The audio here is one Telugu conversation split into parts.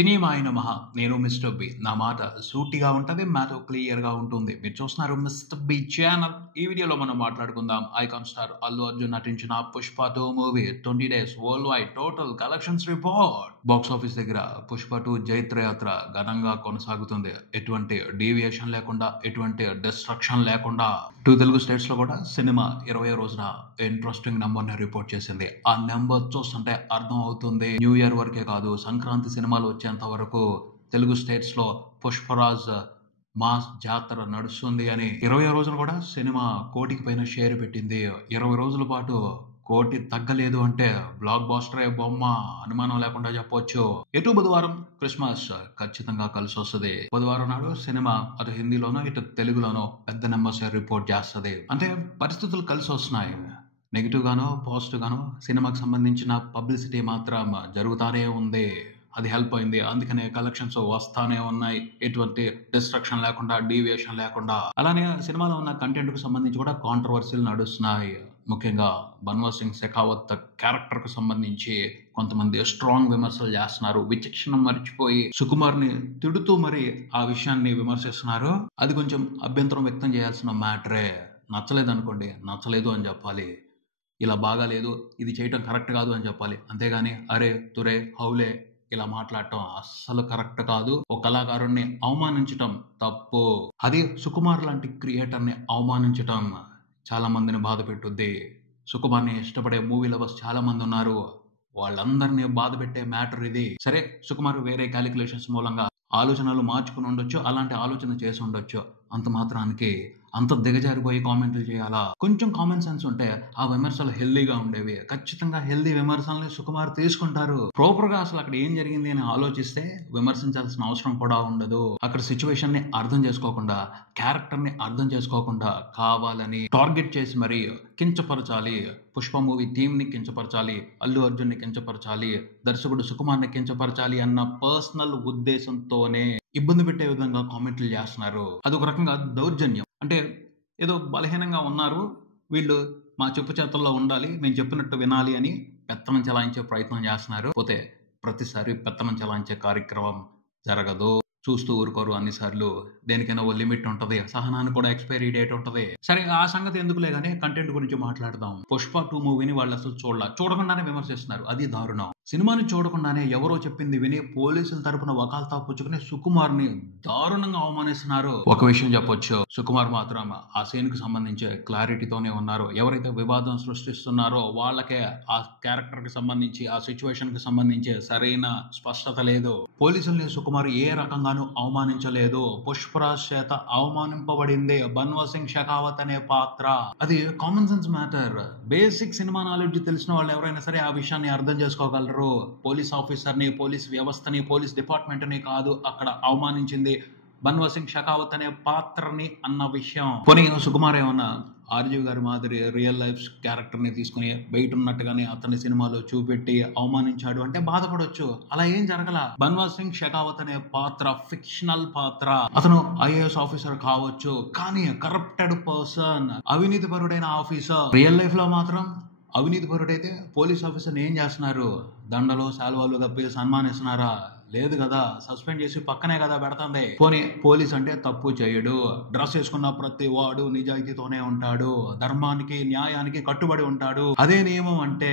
సినిమాయ నమః. నేను మిస్టర్ బి. నా మాట సూటిగా ఉంటది. మ్యాటర్ క్లియర్‌గా ఉంటుంది. మీరు చూస్తున్నారు మిస్టర్ బి ఛానల్. ఈ వీడియోలో మనం మాట్లాడుకుందాం ఐకాన్ స్టార్ అల్లు అర్జున్ నటించిన 'Pushpa 2' movie 20 days world wide total collections report. Box office దగ్గర 'పుష్ప 2' జైత్రయాత్ర ఘనంగా కొనసాగుతుంది. ఎటువంటి డీవియేషన్ లేకుండా, ఎటువంటి డిస్ట్రక్షన్ లేకుండా 2 తెలుగు స్టేట్స్ లో కూడా సినిమా 20వ రోజున ఇంట్రెస్టింగ్ నెంబర్ ని రిపోర్ట్ చేసింది. ఆ నెంబర్ చూస్తుంటే అర్థం అవుతుంది న్యూ ఇయర్ వరకే కాదు, సంక్రాంతి సినిమాలు వచ్చేంత వరకు తెలుగు స్టేట్స్ లో పుష్పరాజ్ మాస్ జాతర నడుస్తుంది అని. 20వ రోజున కూడా సినిమా 1 కోటికి పైన షేర్ పెట్టింది. 20 రోజుల పాటు 1 కోటి తగ్గలేదు అంటే బ్లాక్ బాస్టరే బొమ్మ, అనుమానం లేకుండా చెప్పొచ్చు. ఎటు బుధవారం క్రిస్మస్ ఖచ్చితంగా కలిసి వస్తుంది. బుధవారం నాడు సినిమా అటు హిందీలోనో ఇటు తెలుగులోనో పెద్ద నెంబర్స్ రిపోర్ట్ చేస్తుంది. అంటే పరిస్థితులు కలిసి వస్తున్నాయి. నెగిటివ్ గానో పాజిటివ్ గానో సినిమాకి సంబంధించిన పబ్లిసిటీ మాత్రం జరుగుతానే ఉంది. అది హెల్ప్ అయింది. అందుకనే కలెక్షన్స్ వస్తానే ఉన్నాయి. ఎటువంటి డిస్ట్రక్షన్ లేకుండా, డీవియేషన్ లేకుండా. అలానే సినిమాలో ఉన్న కంటెంట్ కు సంబంధించి కూడా కాంట్రవర్సీలు నడుస్తున్నాయి. ముఖ్యంగా బన్వర్ సింగ్ షెకావత్ క్యారెక్టర్ కు సంబంధించి కొంతమంది స్ట్రాంగ్ విమర్శలు చేస్తున్నారు. విచక్షణ మర్చిపోయి సుకుమార్ ని తిడుతూ మరి ఆ విషయాన్ని విమర్శిస్తున్నారు. అది కొంచెం అభ్యంతరం వ్యక్తం చేయాల్సిన మ్యాటరే. నచ్చలేదు అనుకోండి, నచ్చలేదు అని చెప్పాలి. ఇలా బాగాలేదు, ఇది చేయటం కరెక్ట్ కాదు అని చెప్పాలి. అంతేగాని అరే తురే హౌలే ఇలా మాట్లాడటం అస్సలు కరెక్ట్ కాదు. ఒక కళాకారుణ్ణి అవమానించటం తప్పు. అది సుకుమార్ లాంటి క్రియేటర్ ని అవమానించటం చాలా మందిని బాధ పెట్టుద్ది. సుకుమార్ ని ఇష్టపడే మూవీ లవర్స్ చాలా మంది ఉన్నారు. వాళ్ళందరినీ బాధ పెట్టే మ్యాటర్ ఇది. సరే, సుకుమార్ వేరే క్యాలిక్యులేషన్స్ మూలంగా ఆలోచనలు మార్చుకుని ఉండొచ్చు, అలాంటి ఆలోచన చేసి ఉండొచ్చు. అంత మాత్రానికి అంత దిగజారిపోయి కామెంట్లు చేయాలా? కొంచెం కామన్ సెన్స్ ఉంటే ఆ విమర్శలు హెల్దీగా ఉండేవి. ఖచ్చితంగా హెల్దీ విమర్శల్ని సుకుమార్ తీసుకుంటారు. ప్రాపర్ గా అసలు అక్కడ ఏం జరిగింది అని ఆలోచిస్తే విమర్శించాల్సిన అవసరం కూడా ఉండదు. అక్కడ సిచ్యువేషన్ ని అర్థం చేసుకోకుండా, క్యారెక్టర్ ని అర్థం చేసుకోకుండా కావాలని టార్గెట్ చేసి మరి కించపరచాలి. పుష్ప మూవీ థీమ్ ని కించపరచాలి, అల్లు అర్జున్ ని కించపరచాలి, దర్శకుడు సుకుమార్ ని కించపరచాలి అన్న పర్సనల్ ఉద్దేశంతోనే ఇబ్బంది పెట్టే విధంగా కామెంట్లు చేస్తున్నారు. అదొక రకంగా దౌర్జన్యం. అంటే ఏదో బలహీనంగా ఉన్నారు వీళ్ళు, మా చెప్పు చేతల్లో ఉండాలి, మేము చెప్పినట్టు వినాలి అని పెత్తనం చెలాయించే ప్రయత్నం చేస్తున్నారు. పోతే ప్రతిసారి పెత్తనం చెలాయించే కార్యక్రమం జరగదు. చూస్తూ ఊరుకోరు అన్నిసార్లు. దేనికైనా ఓ లిమిట్ ఉంటది. సహనానికి కూడా ఎక్స్పైరీ డేట్ ఉంటది. సరే, ఆ సంగతి ఎందుకులే గానీ కంటెంట్ గురించి మాట్లాడదాం. పుష్ప 2 మూవీని వాళ్ళు అసలు చూడకుండానే విమర్శిస్తున్నారు. అది దారుణం. సినిమాని చూడకుండానే ఎవరో చెప్పింది విని పోలీసుల తరపున వకాల్తా పుచ్చుకుని సుకుమార్ ని దారుణంగా అవమానిస్తున్నారు. ఒక విషయం చెప్పొచ్చు, సుకుమార్ మాత్రం ఆ సీన్ కు సంబంధించి క్లారిటీతోనే ఉన్నారు. ఎవరైతే వివాదం సృష్టిస్తున్నారో వాళ్ళకే ఆ క్యారెక్టర్ కి సంబంధించి, ఆ సిచ్యువేషన్ కి సంబంధించి సరైన స్పష్టత లేదు. పోలీసుల్ని సుకుమార్ ఏ రకంగానూ అవమానించలేదు. పుష్పరాజ్ చేత అవమానింపబడింది బన్వర్ సింగ్ షెకావత్ అనే పాత్ర. అది common sense matter. Basic cinema knowledge తెలిసిన వాళ్ళు ఎవరైనా సరే ఆ విషయాన్ని అర్థం చేసుకోగలరు. పోలీస్ ఆఫీసర్ ని, పోలీస్ వ్యవస్థని, పోలీస్ డిపార్ట్మెంట్ ని కాదు అక్కడ అవమానించింది బన్వర్ సింగ్ షెకావత్ అనే పాత్రని అన్న విషయం. పోనీ సుకుమార్ ఏమన్నా ఆర్జీవి గారి మాదిరి రియల్ లైఫ్ క్యారెక్టర్ ని తీసుకుని బయట ఉన్నట్టుగానే అతని సినిమాలో చూపెట్టి అవమానించాడు అంటే బాధపడొచ్చు. అలా ఏం జరగల. బన్వర్ సింగ్ షెకావత్ అనే పాత్ర ఫిక్షనల్ పాత్ర. అతను ఐఏఎస్ ఆఫీసర్ కావచ్చు, కానీ కరప్టెడ్ పర్సన్, అవినీతి పరుడైన ఆఫీసర్. రియల్ లైఫ్ లో మాత్రం అవినీతి పరుడైతే పోలీస్ ఆఫీసర్ ఏం చేస్తున్నారు? దండలో శాలువాలు కప్పి సన్మానిస్తున్నారా? లేదు కదా, సస్పెండ్ చేసి పక్కనే కదా పెడుతుంది. పోనీ పోలీస్ అంటే తప్పు చేయడు, డ్రెస్ వేసుకున్న ప్రతి వాడు నిజాయితీతోనే ఉంటాడు, ధర్మానికి న్యాయానికి కట్టుబడి ఉంటాడు. అదే నియమం అంటే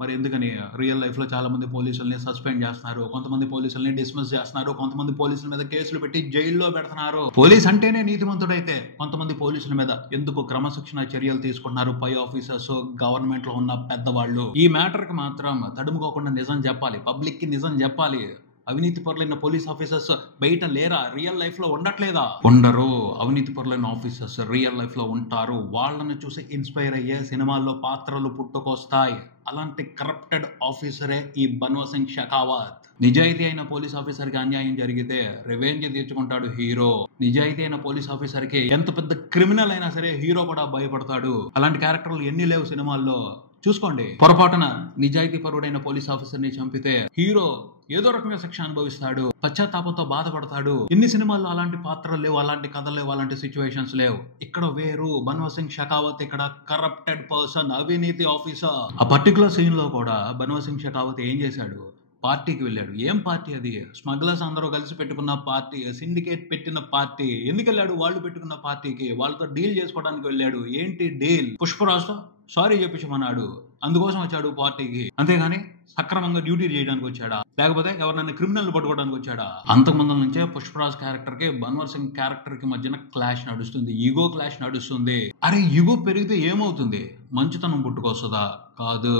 మరి ఎందుకని రియల్ లైఫ్ లో చాలా మంది పోలీసుల్ని సస్పెండ్ చేస్తున్నారు, కొంతమంది పోలీసుల్ని డిస్మిస్ చేస్తున్నారు, కొంతమంది పోలీసుల మీద కేసులు పెట్టి జైల్లో పెడుతున్నారు. పోలీస్ అంటేనే నీతిమంతుడైతే కొంతమంది పోలీసుల మీద ఎందుకు క్రమశిక్షణ చర్యలు తీసుకుంటున్నారు పై ఆఫీసర్స్, గవర్నమెంట్ లో ఉన్న పెద్దవాళ్ళు? ఈ మ్యాటర్ కి మాత్రం తడుముకోకుండా నిజం చెప్పాలి, పబ్లిక్ కి నిజం చెప్పాలి. అవినీతి పరులైన పోలీస్ ఆఫీసర్స్ బయట లేరా? రియల్ లైఫ్ లో ఉండట్లేదా? ఉండరు. అవినీతి పరులైన ఆఫీసర్స్ రియల్ లైఫ్ లో ఉంటారు. వాళ్ళని చూసి ఇన్స్పైర్ అయ్యే సినిమాల్లో పాత్రలు పుట్టుకొస్తాయి. అలాంటి కరప్టెడ్ ఆఫీసరే ఈ బన్వర్ సింగ్ షెకావత్. నిజాయితీ అయిన పోలీస్ ఆఫీసర్ కి అన్యాయం జరిగితే రివెంజ్ తీర్చుకుంటాడు హీరో. నిజాయితీ అయిన పోలీస్ ఆఫీసర్ కి ఎంత పెద్ద క్రిమినల్ అయినా సరే హీరో కూడా భయపడతాడు. అలాంటి క్యారెక్టర్లు ఎన్ని లేవు సినిమాల్లో చూసుకోండి. పొరపాటున నిజాయితీ పరుడైన పోలీస్ ఆఫీసర్ ని చంపితే హీరో ఏదో రకంగా శిక్ష అనుభవిస్తాడు, పశ్చాత్తాపంతో బాధపడతాడు. ఎన్ని సినిమాల్లో అలాంటి పాత్రలు లేవు, అలాంటి కథలు లేవు, అలాంటి సిచ్యువేషన్స్ లేవు. ఇక్కడ వేరు. బన్వర్ సింగ్ షెకావత్ ఇక్కడ కరప్టెడ్ పర్సన్, అవినీతి ఆఫీసర్. ఆ పర్టికులర్ సీన్ లో కూడా బన్వర్ సింగ్ షెకావత్ ఏం చేశాడు? పార్టీకి వెళ్ళాడు. ఏం పార్టీ అది? స్మగ్లర్స్ అందరూ కలిసి పెట్టుకున్న పార్టీ, సిండికేట్ పెట్టిన పార్టీ. ఎందుకు వెళ్ళాడు? వాళ్ళు పెట్టుకున్న పార్టీకి. వాళ్ళతో డీల్ చేసుకోవడానికి వెళ్ళాడు. ఏంటి డీల్? పుష్పరాజుతో సారీ చెప్పించమన్నాడు. అందుకోసం వచ్చాడు పార్టీకి. అంతేగాని సక్రమంగా డ్యూటీ చేయడానికి వచ్చాడా, లేకపోతే ఎవరినైనా క్రిమినల్ పట్టుకోవడానికి వచ్చాడా? అంతకుముందు నుంచే పుష్పరాజ్ క్యారెక్టర్ కి బన్వర్ సింగ్ క్యారెక్టర్ కి మధ్యన క్లాష్ నడుస్తుంది, ఈగో క్లాష్ నడుస్తుంది. అరే ఈగో పెరిగితే ఏమవుతుంది? మంచితనం పుట్టుకొస్తుందా? కాదు,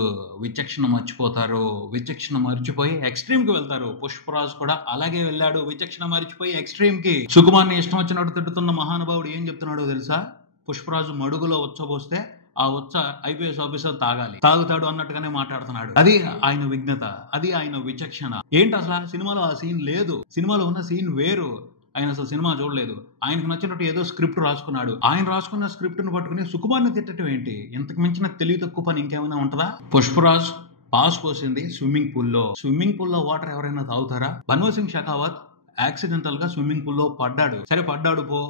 విచక్షణ మర్చిపోతారు. విచక్షణ మర్చిపోయి ఎక్స్ట్రీమ్ కి వెళ్తారు. పుష్పరాజ్ కూడా అలాగే వెళ్ళాడు, విచక్షణ మర్చిపోయి ఎక్స్ట్రీమ్ కి. సుకుమార్ని ఇష్టం వచ్చినట్టు తిట్టుతున్న మహానుభావుడు ఏం చెప్తున్నాడో తెలుసా? పుష్పరాజు మడుగులో ఉచ్చబోస్తే ఆ ఉచ్చ ఐపీఎస్ ఆఫీసర్ తాగుతాడు అన్నట్టుగానే మాట్లాడుతున్నాడు. అది ఆయన విఘ్నత, అది ఆయన విచక్షణ. ఏంటి అసలు సినిమాలో ఆ సీన్ లేదు. సినిమాలో ఉన్న సీన్ వేరు. ఆయన అసలు సినిమా చూడలేదు. ఆయనకు నచ్చినట్టు ఏదో స్క్రిప్ట్ రాసుకున్నాడు. ఆయన రాసుకున్న స్క్రిప్ట్ ను పట్టుకుని సుకుమార్ని తిట్టడం ఏంటి? ఇంతకు మించిన తెలివి తక్కువ పని ఇంకేమైనా ఉంటదా? పుష్పరాజ్ పాస్ పోసింది స్విమ్మింగ్ పూల్ లో వాటర్ ఎవరైనా తాగుతారా? బన్వర్ సింగ్ షెకావత్ యాక్సిడెంటల్ గా స్విమ్మింగ్ పూల్ లో పడ్డాడు. సరే పడ్డాడు పో,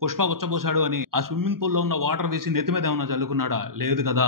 పుష్ప వచ్చబోసాడు అని ఆ స్విమ్మింగ్ పూల్ లో ఉన్న వాటర్ తీసి నెత్తి మీద ఏమన్నా చల్లుకున్నాడా? లేదు కదా.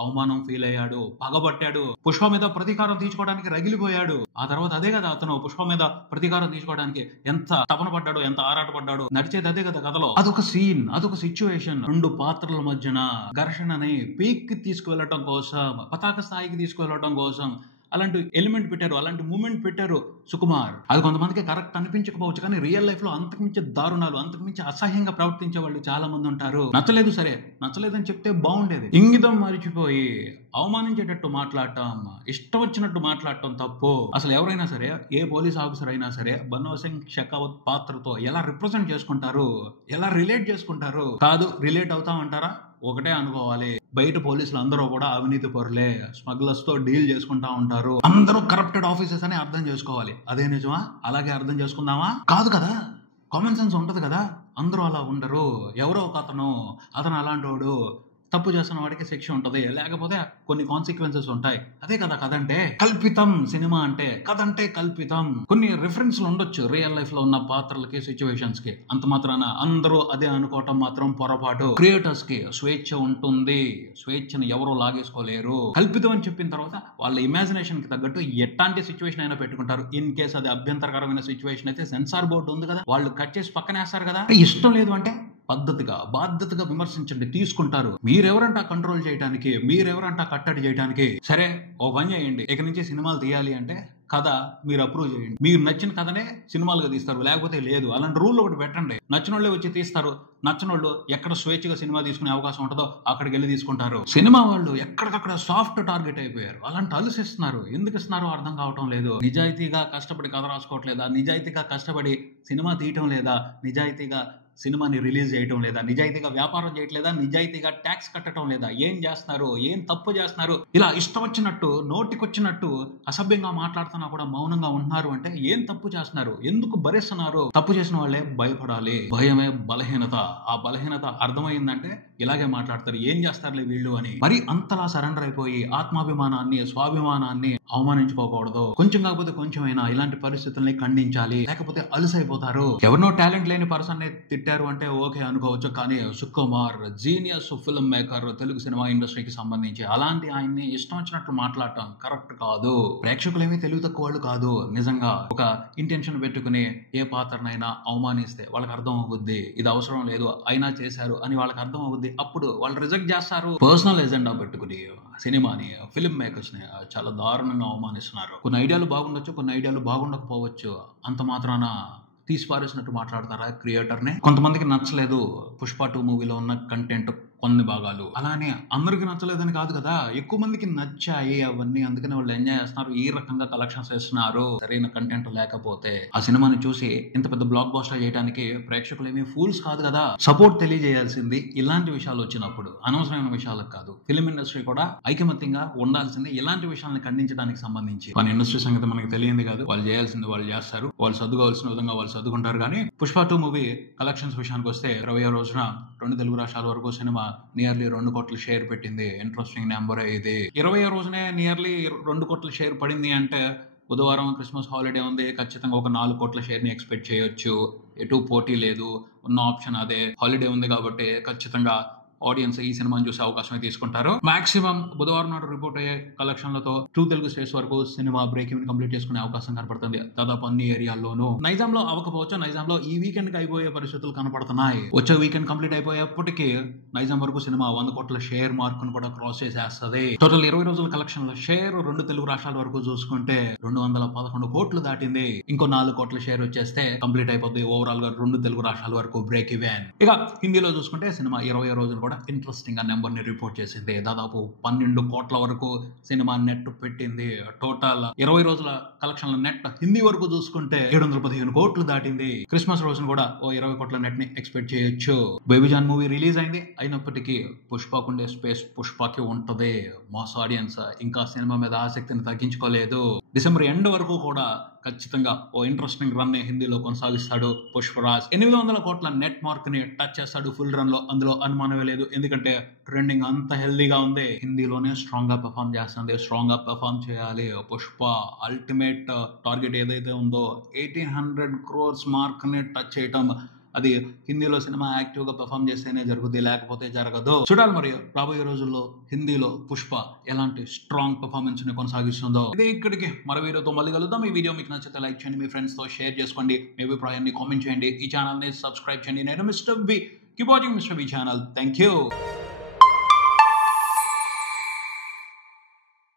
అవమానం ఫీల్ అయ్యాడు, పగబట్టాడు, పుష్ప మీద ప్రతీకారం తీసుకోవడానికి రగిలిపోయాడు. ఆ తర్వాత అదే కదా అతను పుష్ప మీద ప్రతీకారం తీసుకోవడానికి ఎంత తపన పడ్డాడు, ఎంత ఆరాట పడ్డాడు. నడిచేది అదే కదా కథలో. అదొక సీన్, అదొక సిచ్యువేషన్. రెండు పాత్రల మధ్యన ఘర్షణని పీక్ కి తీసుకువెళ్ళటం కోసం, పతాక స్థాయికి తీసుకువెళ్ళటం కోసం అలాంటి ఎలిమెంట్ పెట్టారు, అలాంటి మూమెంట్ పెట్టారు సుకుమార్. అది కొంతమందికి కరెక్ట్ అనిపించకపోవచ్చు, కానీ రియల్ లైఫ్ లో అంతకుమించి దారుణాలు, అంతకుమించి అసహ్యంగా ప్రవర్తించే వాళ్ళు చాలా మంది ఉంటారు. నచ్చలేదు, సరే నచ్చలేదని చెప్తే బాగుండేది. ఇంగితం మరిచిపోయి అవమానించేటట్టు మాట్లాడటం, ఇష్టం వచ్చినట్టు మాట్లాడటం తప్పు. అసలు ఎవరైనా సరే, ఏ పోలీస్ ఆఫీసర్ అయినా సరే బన్వర్ సింగ్ షెకావత్ పాత్రతో ఎలా రిప్రజెంట్ చేసుకుంటారు, ఎలా రిలేట్ చేసుకుంటారు? కాదు, రిలేట్ అవుతామంటారా? ఒకటే అనుకోవాలి, బయట పోలీసులు అందరూ కూడా అవినీతి పరులే, స్మగ్లర్స్ తో డీల్ చేసుకుంటా ఉంటారు, అందరూ కరప్టెడ్ ఆఫీసర్స్ అని అర్థం చేసుకోవాలి. అదే నిజమా? అలాగే అర్థం చేసుకుందామా? కాదు కదా. కామన్ సెన్స్ ఉంటది కదా. అందరూ అలా ఉండరు. ఎవరో ఒక అతను అలాంటోడు, తప్పు చేస్తున్న వాడికి శిక్ష ఉంటది, లేకపోతే కొన్ని కాన్సిక్వెన్సెస్ ఉంటాయి. అదే కదా కథ అంటే. కల్పితం సినిమా అంటే, కథ అంటే కల్పితం. కొన్ని రిఫరెన్స్లు ఉండొచ్చు రియల్ లైఫ్ లో ఉన్న పాత్రలకి, సిచ్యువేషన్స్ కి. అంత మాత్రాన అందరూ అదే అనుకోవటం మాత్రం పొరపాటు. క్రియేటర్స్ కి స్వేచ్ఛ ఉంటుంది, స్వేచ్ఛను ఎవరూ లాగేసుకోలేరు. కల్పితం అని చెప్పిన తర్వాత వాళ్ళ ఇమాజినేషన్ కి తగ్గట్టు ఎట్లాంటి సిచ్యువేషన్ అయినా పెట్టుకుంటారు. ఇన్ కేస్ అది అభ్యంతరకరమైన సిచ్యువేషన్ అయితే సెన్సార్ బోర్డు ఉంది కదా, వాళ్ళు కట్ చేసి పక్కనేస్తారు కదా. ఇష్టం లేదు అంటే పద్ధతిగా, బాధ్యతగా విమర్శించండి, తీసుకుంటారు. మీరెవరంటా కంట్రోల్ చేయడానికి, మీరెవరంటా కట్టడి చేయడానికి? సరే ఓ పని చేయండి, ఇక నుంచి సినిమాలు తీయాలి అంటే కథ మీరు అప్రూవ్ చేయండి. మీరు నచ్చిన కథనే సినిమాలుగా తీస్తారు, లేకపోతే లేదు. అలాంటి రూల్ ఒకటి పెట్టండి. నచ్చిన వాళ్ళే వచ్చి తీస్తారు, నచ్చిన వాళ్ళు ఎక్కడ స్వేచ్ఛగా సినిమా తీసుకునే అవకాశం ఉంటుందో అక్కడికి వెళ్ళి తీసుకుంటారు. సినిమా వాళ్ళు ఎక్కడికక్కడ సాఫ్ట్ టార్గెట్ అయిపోయారు. అలాంటి అలసిస్తున్నారు. ఎందుకు ఇస్తున్నారో అర్థం కావటం లేదు. నిజాయితీగా కష్టపడి కథ రాసుకోవట్లేదా? నిజాయితీగా కష్టపడి సినిమా తీయటం లేదా? నిజాయితీగా సినిమాని రిలీజ్ చేయటం లేదా? నిజాయితీగా వ్యాపారం చేయట్లేదా? నిజాయితీగా ట్యాక్స్ కట్టడం లేదా? ఏం చేస్తున్నారు? ఏం తప్పు చేస్తున్నారు? ఇలా ఇష్టం వచ్చినట్టు, నోటికొచ్చినట్టు అసభ్యంగా మాట్లాడుతున్నా కూడా మౌనంగా ఉంటున్నారు అంటే ఏం తప్పు చేస్తున్నారు? ఎందుకు భరిస్తున్నారు? తప్పు చేసిన వాళ్ళే భయపడాలి. భయమే బలహీనత. ఆ బలహీనత అర్థమైందంటే ఇలాగే మాట్లాడతారు, ఏం చేస్తారులే వీళ్ళు అని. మరి అంతలా సరెండర్ అయిపోయి ఆత్మాభిమానాన్ని, స్వాభిమానాన్ని అవమానించుకోకూడదు. కొంచెం కాకపోతే కొంచెమైనా ఇలాంటి పరిస్థితుల్ని ఖండించాలి, లేకపోతే అలసైపోతారు. ఎవరినో టాలెంట్ లేని పర్సన్ తిట్టారు అంటే ఓకే అనుకోవచ్చు, కానీ Sukumar genius film maker, Telugu cinema ఇండస్ట్రీకి సంబంధించి. అలాంటి ఆయన్ని ఇష్టం వచ్చినట్టు మాట్లాడటం కరెక్ట్ కాదు. ప్రేక్షకులేమీ తెలివి తక్కువ వాళ్ళు కాదు. నిజంగా ఒక ఇంటెన్షన్ పెట్టుకుని ఏ పాత్రనైనా అవమానిస్తే వాళ్ళకి అర్థం అవుద్ది, ఇది అవసరం లేదు అయినా చేశారు అని వాళ్ళకి అర్థం అవుద్ది. అప్పుడు వాళ్ళు రిజెక్ట్ చేస్తారు. పర్సనల్ ఎజెండా పెట్టుకుని సినిమాని, ఫిల్మ్ మేకర్స్ ని చాలా దారుణంగా అవమానిస్తున్నారు. కొన్ని ఐడియాలు బాగుండొచ్చు, కొన్ని ఐడియాలు బాగుండకపోవచ్చు. అంత మాత్రాన తీసిపారేసినట్టు మాట్లాడతారా క్రియేటర్ని? కొంతమందికి నచ్చలేదు పుష్ప 2 మూవీలో ఉన్న కంటెంట్ కొన్ని భాగాలు. అలానే అందరికి నచ్చలేదని కాదు కదా, ఎక్కువ మందికి నచ్చాయి అవన్నీ. అందుకని వాళ్ళు ఎంజాయ్ చేస్తున్నారు, ఈ రకంగా కలెక్షన్స్ చేస్తున్నారు. సరైన కంటెంట్ లేకపోతే ఆ సినిమాని చూసి ఇంత పెద్ద బ్లాక్ బాస్టర్ చేయడానికి ప్రేక్షకులు ఏమీ ఫూల్స్ కాదు కదా. సపోర్ట్ తెలియజేయాల్సింది ఇలాంటి విషయాలు వచ్చినప్పుడు, అనవసరమైన విషయాలకు కాదు. ఫిల్మ్ ఇండస్ట్రీ కూడా ఐకమత్యంగా ఉండాల్సింది ఇలాంటి విషయాలను ఖండించడానికి సంబంధించి. మన ఇండస్ట్రీ సంగతి మనకి తెలియంది కాదు. వాళ్ళు చేయాల్సింది వాళ్ళు చేస్తారు, వాళ్ళు సర్దుకోవాల్సిన విధంగా వాళ్ళు సర్దుకుంటారు. కానీ పుష్ప 2 మూవీ కలెక్షన్స్ విషయానికి వస్తే 20వ రోజున 2 తెలుగు రాష్ట్రాల వరకు సినిమా నియర్లీ 2 కోట్ల షేర్ పెట్టింది. ఇంట్రెస్టింగ్ నెంబర్ ఇది. 20వ రోజునే నియర్లీ 2 కోట్ల షేర్ పడింది అంటే బుధవారం క్రిస్మస్ హాలిడే ఉంది, ఖచ్చితంగా ఒక 4 కోట్ల షేర్ ని ఎక్స్పెక్ట్ చేయొచ్చు. ఎటు పోటీ లేదు, ఉన్న ఆప్షన్ అదే. హాలిడే ఉంది కాబట్టి ఖచ్చితంగా ఆడియన్స్ ఈ సినిమాని చూసే అవకాశం తీసుకుంటారు. మాక్సిమం బుధవారం నాడు రిపోర్ట్ అయ్యే కలెక్షన్లతో 2 తెలుగు స్టేట్స్ వరకు సినిమా బ్రేక్ ఈవెన్ కంప్లీట్ చేసుకునే అవకాశం కనపడుతుంది. దాదాపు అన్ని ఏరియాల్లోనూ. నైజాంలో అవ్వకపోవచ్చు, నైజాంలో ఈ వీకెండ్ కి అయిపోయే పరిస్థితులు కనపడుతున్నాయి. వచ్చే వీకెండ్ కంప్లీట్ అయిపోయేప్పటికీ నైజాం వరకు సినిమా 100 కోట్ల షేర్ మార్క్ ను కూడా క్రాస్ చేసేస్తుంది. టోటల్ 20 రోజుల కలెక్షన్ షేర్ 2 తెలుగు రాష్ట్రాల వరకు చూసుకుంటే 211 కోట్లు దాటింది. ఇంకో 4 కోట్ల షేర్ వచ్చేస్తే కంప్లీట్ అయిపోద్ది ఓవరాల్ గా 2 తెలుగు రాష్ట్రాల వరకు బ్రేక్ ఈవెన్. ఇక హిందీలో చూసుకుంటే సినిమా 20 రోజులు కూడా ఇంట్రెస్టింగ్ గా నెంబర్ ని రిపోర్ట్ చేసింది. దాదాపు 12 కోట్ల వరకు సినిమా నెట్ పెట్టింది. టోటల్ 20 రోజుల కలెక్షన్ల నెట్ హిందీ వరకు చూసుకుంటే 715 కోట్లు దాటింది. క్రిస్మస్ రోజున కూడా ఓ 20 కోట్ల నెట్ ని ఎక్స్పెక్ట్ చేయొచ్చు. బేబీజాన్ మూవీ రిలీజ్ అయింది. అయినప్పటికీ పుష్పకుండే స్పేస్ పుష్పకి ఉంటది. మాస్ ఆడియన్స్ ఇంకా సినిమా మీద ఆసక్తిని తగ్గించుకోలేదు. డిసెంబర్ ఎండ్ వరకు కూడా ఖచ్చితంగా ఓ ఇంట్రెస్టింగ్ రన్ ని హిందీలో కొనసాగిస్తాడు పుష్పరాజ్. 800 కోట్ల నెట్ మార్క్ ని టచ్ చేస్తాడు ఫుల్ రన్ లో. అందులో అనుమానమే లేదు. ఎందుకంటే ట్రెండింగ్ అంత హెల్దీగా ఉంది. హిందీలోనే స్ట్రాంగ్ గా పెర్ఫామ్ చేస్తుంది. స్ట్రాంగ్ గా పెర్ఫామ్ చేయాలి. పుష్ప అల్టిమేట్ టార్గెట్ ఏదైతే ఉందో 1800 crores మార్క్ ని టచ్ చేయటం, అది హిందీలో సినిమా యాక్టివ్ గా పెర్ఫామ్ చేస్తేనే జరుగుతుంది, లేకపోతే జరగదు. చూడాలి మరి రాబోయే రోజుల్లో హిందీలో పుష్ప ఎలాంటి స్ట్రాంగ్ పెర్ఫార్మెన్స్ ని కొనసాగిస్తుందో. ఇదే ఇక్కడికి మరో వీడియోతో మళ్ళీ కలుద్దాం. ఈ వీడియో మీకు నచ్చితే లైక్ చేయండి, మీ ఫ్రెండ్స్ తో షేర్ చేసుకోండి, మీ అభిప్రాయాన్ని కామెంట్ చేయండి, ఈ ఛానల్ ని సబ్స్క్రైబ్ చేయండి. నేను mister B. Keep watching mister B channel. Thank you.